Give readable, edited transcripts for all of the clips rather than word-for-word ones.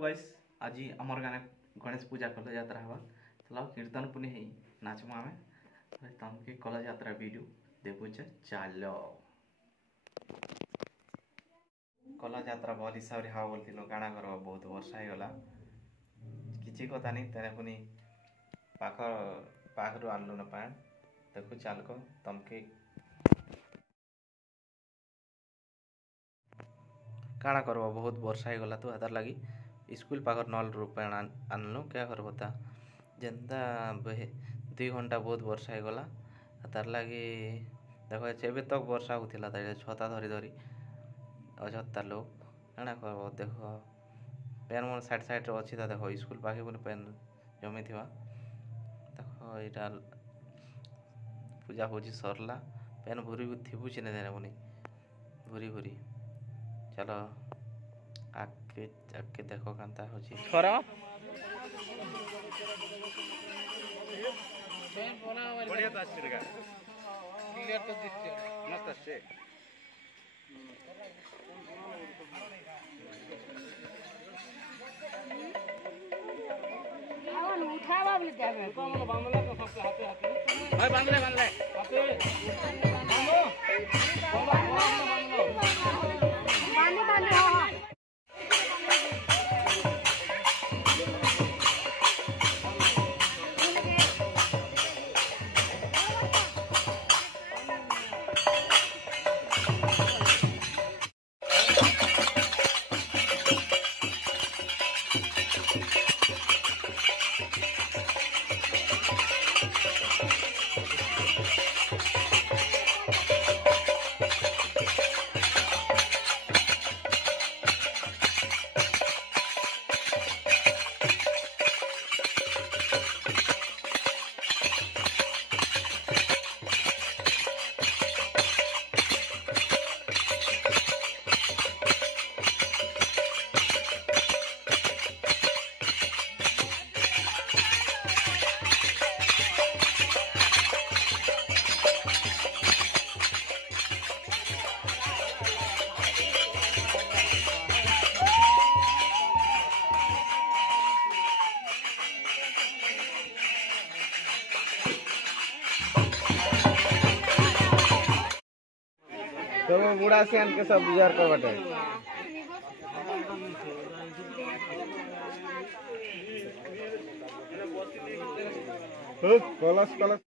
guys आज आमर गाने गणेश पूजा कल यात्रा हवा चलो कीर्तन पुनी ही नाचमा आमे तमके कल यात्रा वीडियो देखुचे चलो कल यात्रा भल हिसाब से हवा बोलती काଣା कर बहुत वर्षा गला किसी कथा नहीं तेरे पुनी पाखर आनलु न पाण देखु चालको तमके काଣା करब बहुत वर्षा गला तो हतार लगी स्कूल पाखर नल रूपायण आनलु क्या कर बता जेनता 2 घंटा बहुत वर्षा गला तार लगी देख एबे तक वर्षा होता छता धरी धरी अछता लोग काଣା कर देख पेन मन साइड साइड अच्छी देख स्कूल पाखे पुणी पेन जमी थी देख यहाँ पूजा पूजी सरला पेन भूरी थी चिन्ह देने पुणी भूरी भूरी चलो आके आके देखो कांता होची खरा बढ़िया तो अच्छी लगा क्लियर तो दिखते मस्त अच्छे आवन उठावा भी जावे बांगला को सब हाथे हाथे भाई बांगले बांगले हाथे बांगो पानी पानी हो तो वो बूढ़ा सियान के सब गुजार कर बटे कलश कलश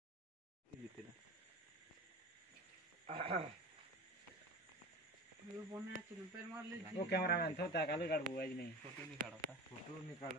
वो कैमरामैन था कालू काढू आज नहीं फोटो निकाल